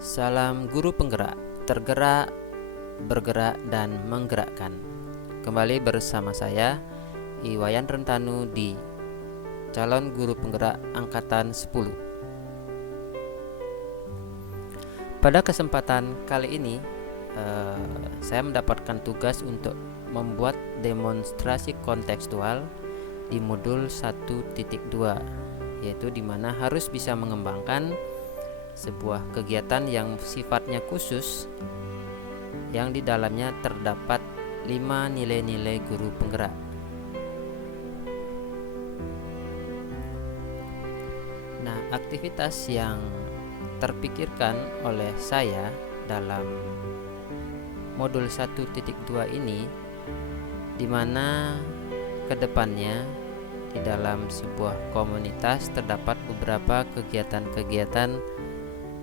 Salam guru penggerak, tergerak, bergerak, dan menggerakkan. Kembali bersama saya, Iwayan Rentanu di Calon Guru Penggerak Angkatan 10. Pada kesempatan kali ini, saya mendapatkan tugas untuk membuat demonstrasi kontekstual di modul 1.2, yaitu di mana harus bisa mengembangkan sebuah kegiatan yang sifatnya khusus yang di dalamnya terdapat 5 nilai-nilai guru penggerak. Nah, aktivitas yang terpikirkan oleh saya dalam modul 1.2 ini, di mana kedepannya di dalam sebuah komunitas terdapat beberapa kegiatan-kegiatan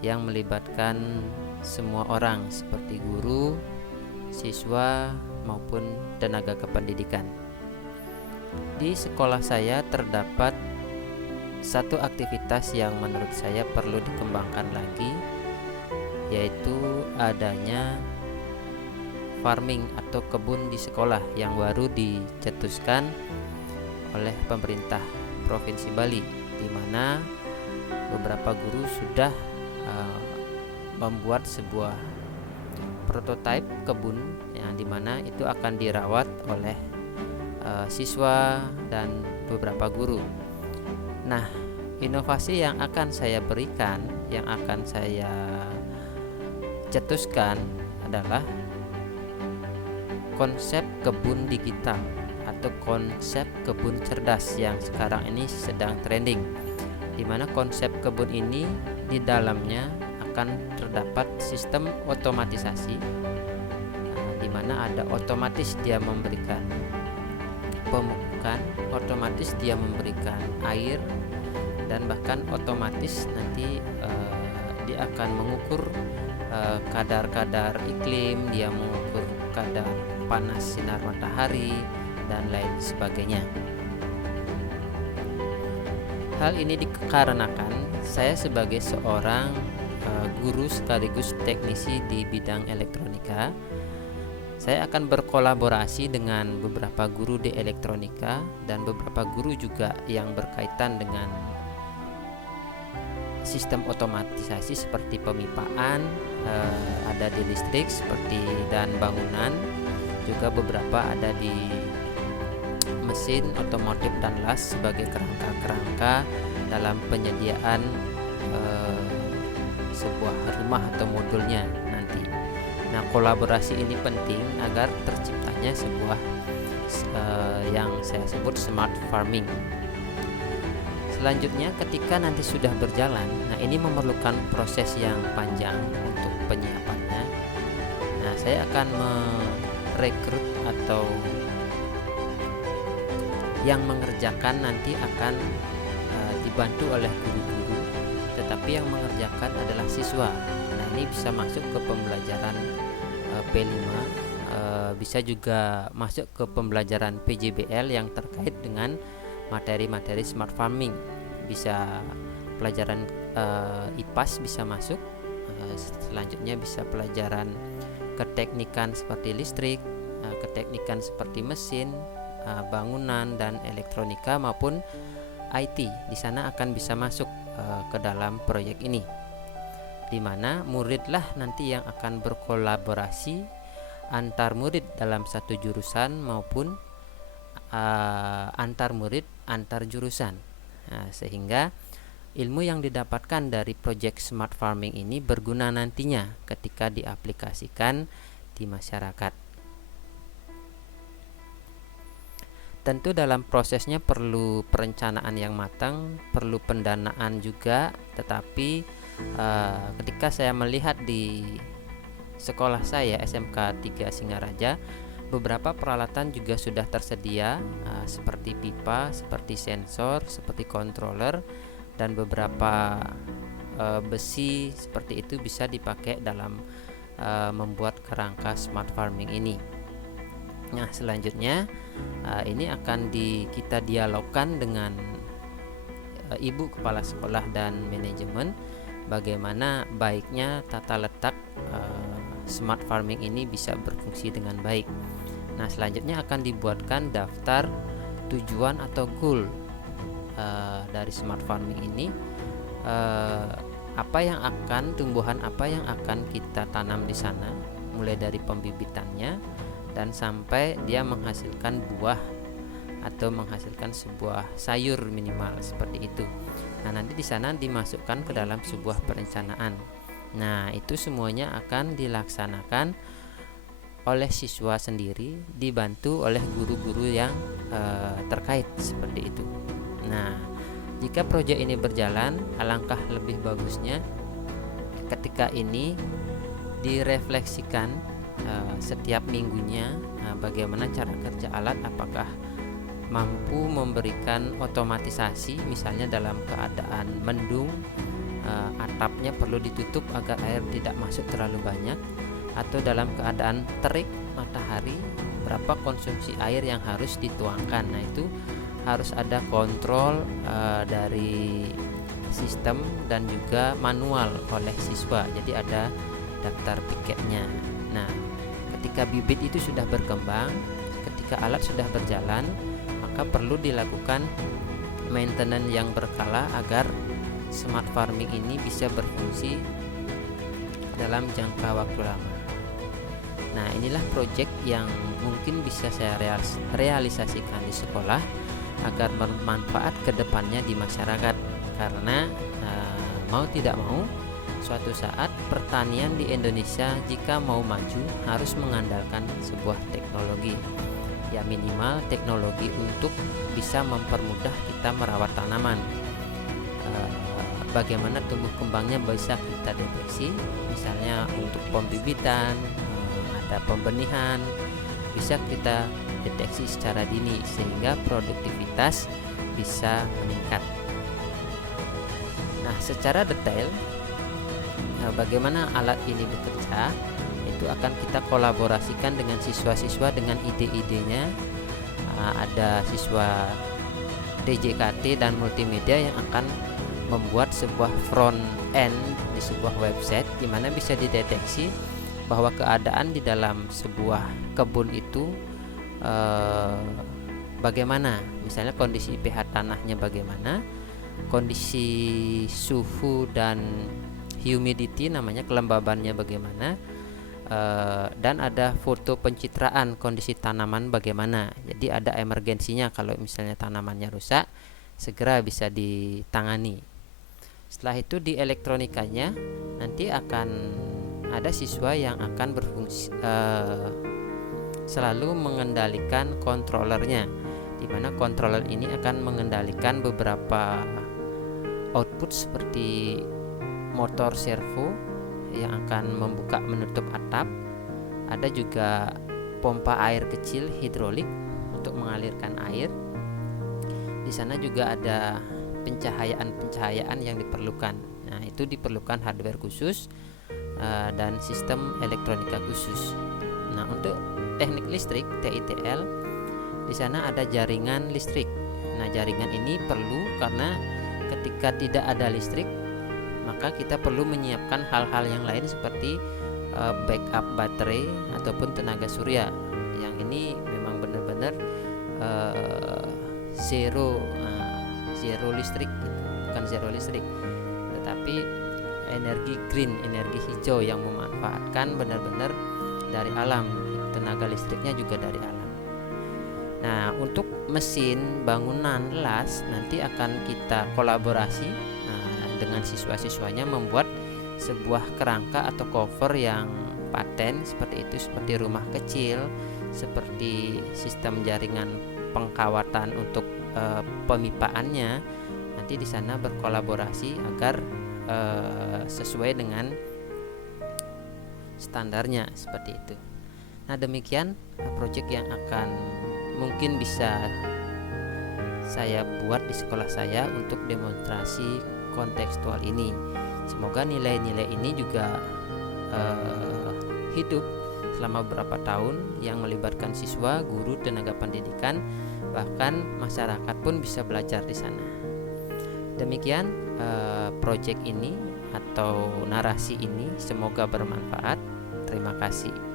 yang melibatkan semua orang seperti guru, siswa, maupun tenaga kependidikan. Di sekolah saya terdapat satu aktivitas yang menurut saya perlu dikembangkan lagi, yaitu adanya farming atau kebun di sekolah yang baru dicetuskan oleh pemerintah Provinsi Bali, di mana beberapa guru sudah membuat sebuah prototipe kebun yang dimana itu akan dirawat oleh siswa dan beberapa guru. Nah, inovasi yang akan saya berikan, yang akan saya cetuskan adalah konsep kebun digital atau konsep kebun cerdas yang sekarang ini sedang trending, di mana konsep kebun ini di dalamnya akan terdapat sistem otomatisasi, di mana ada otomatis dia memberikan pemupukan, otomatis dia memberikan air, dan bahkan otomatis nanti dia akan mengukur kadar-kadar iklim, dia mengukur kadar panas sinar matahari, dan lain sebagainya. Hal ini dikarenakan saya sebagai seorang guru sekaligus teknisi di bidang elektronika, saya akan berkolaborasi dengan beberapa guru di elektronika dan beberapa guru juga yang berkaitan dengan sistem otomatisasi seperti pemipaan, ada di listrik seperti dan bangunan, juga beberapa ada di mesin otomotif dan las sebagai kerangka-kerangka dalam penyediaan sebuah rumah atau modulnya nanti. Nah, kolaborasi ini penting agar terciptanya sebuah yang saya sebut smart farming. Selanjutnya, ketika nanti sudah berjalan, nah ini memerlukan proses yang panjang untuk penyiapannya. Nah, saya akan merekrut atau yang mengerjakan nanti akan dibantu oleh guru-guru, tetapi yang mengerjakan adalah siswa. Nah, ini bisa masuk ke pembelajaran P5, bisa juga masuk ke pembelajaran PJBL yang terkait dengan materi-materi smart farming. Bisa pelajaran IPAS bisa masuk, selanjutnya bisa pelajaran keteknikan seperti listrik, keteknikan seperti mesin, bangunan dan elektronika maupun IT. Di sana akan bisa masuk ke dalam proyek ini, di mana muridlah nanti yang akan berkolaborasi antar murid dalam satu jurusan maupun antar murid antar jurusan. Nah, sehingga ilmu yang didapatkan dari proyek smart farming ini berguna nantinya ketika diaplikasikan di masyarakat. Tentu dalam prosesnya perlu perencanaan yang matang, perlu pendanaan juga, tetapi ketika saya melihat di sekolah saya SMK 3 Singaraja, beberapa peralatan juga sudah tersedia, seperti pipa, seperti sensor, seperti controller, dan beberapa besi seperti itu bisa dipakai dalam membuat kerangka smart farming ini. Nah, selanjutnya ini akan kita dialogkan dengan ibu kepala sekolah dan manajemen, bagaimana baiknya tata letak smart farming ini bisa berfungsi dengan baik. Nah, selanjutnya akan dibuatkan daftar tujuan atau goal dari smart farming ini. Tumbuhan apa yang akan kita tanam di sana, mulai dari pembibitannya dan sampai dia menghasilkan buah atau menghasilkan sebuah sayur minimal seperti itu. Nah, nanti di sana dimasukkan ke dalam sebuah perencanaan. Nah, itu semuanya akan dilaksanakan oleh siswa sendiri, dibantu oleh guru-guru yang terkait seperti itu. Nah, jika proyek ini berjalan, alangkah lebih bagusnya ketika ini direfleksikan setiap minggunya bagaimana cara kerja alat, apakah mampu memberikan otomatisasi, misalnya dalam keadaan mendung atapnya perlu ditutup agar air tidak masuk terlalu banyak, atau dalam keadaan terik matahari berapa konsumsi air yang harus dituangkan. Nah, itu harus ada kontrol dari sistem dan juga manual oleh siswa. Jadi ada daftar piketnya. Nah, ketika bibit itu sudah berkembang, ketika alat sudah berjalan, maka perlu dilakukan maintenance yang berkala agar smart farming ini bisa berfungsi dalam jangka waktu lama. Nah, inilah proyek yang mungkin bisa saya realisasikan di sekolah agar bermanfaat ke depannya di masyarakat, karena mau tidak mau suatu saat pertanian di Indonesia jika mau maju harus mengandalkan sebuah teknologi, ya minimal teknologi untuk bisa mempermudah kita merawat tanaman. Bagaimana tumbuh kembangnya bisa kita deteksi, misalnya untuk pembibitan, ada pembenihan, bisa kita deteksi secara dini sehingga produktivitas bisa meningkat. Nah, secara detail bagaimana alat ini bekerja itu akan kita kolaborasikan dengan siswa-siswa dengan ide-idenya. Ada siswa DJKT dan multimedia yang akan membuat sebuah front end di sebuah website di mana bisa dideteksi bahwa keadaan di dalam sebuah kebun itu bagaimana, misalnya kondisi pH tanahnya bagaimana, kondisi suhu dan humidity, namanya kelembabannya bagaimana, dan ada foto pencitraan kondisi tanaman bagaimana. Jadi ada emergensinya, kalau misalnya tanamannya rusak segera bisa ditangani. Setelah itu di elektronikanya nanti akan ada siswa yang akan berfungsi selalu mengendalikan controllernya, di mana controller ini akan mengendalikan beberapa output seperti motor servo yang akan membuka menutup atap. Ada juga pompa air kecil hidrolik untuk mengalirkan air. Di sana juga ada pencahayaan yang diperlukan. Nah, itu diperlukan hardware khusus dan sistem elektronika khusus. Nah, untuk teknik listrik TITL, di sana ada jaringan listrik. Nah, jaringan ini perlu karena ketika tidak ada listrik, maka kita perlu menyiapkan hal-hal yang lain seperti backup baterai ataupun tenaga surya. Yang ini memang benar-benar zero listrik gitu. Bukan zero listrik, tetapi energi green, energi hijau yang memanfaatkan benar-benar dari alam. Tenaga listriknya juga dari alam. Nah, untuk mesin bangunan las nanti akan kita kolaborasi dengan siswa-siswanya membuat sebuah kerangka atau cover yang paten seperti itu, seperti rumah kecil, seperti sistem jaringan pengkawatan untuk pemipaannya. Nanti di sana berkolaborasi agar sesuai dengan standarnya seperti itu. Nah, demikian proyek yang akan mungkin bisa saya buat di sekolah saya untuk demonstrasi kontekstual ini. Semoga nilai-nilai ini juga hidup selama beberapa tahun, yang melibatkan siswa, guru, tenaga pendidikan, bahkan masyarakat pun bisa belajar di sana. Demikian proyek ini atau narasi ini. Semoga bermanfaat. Terima kasih.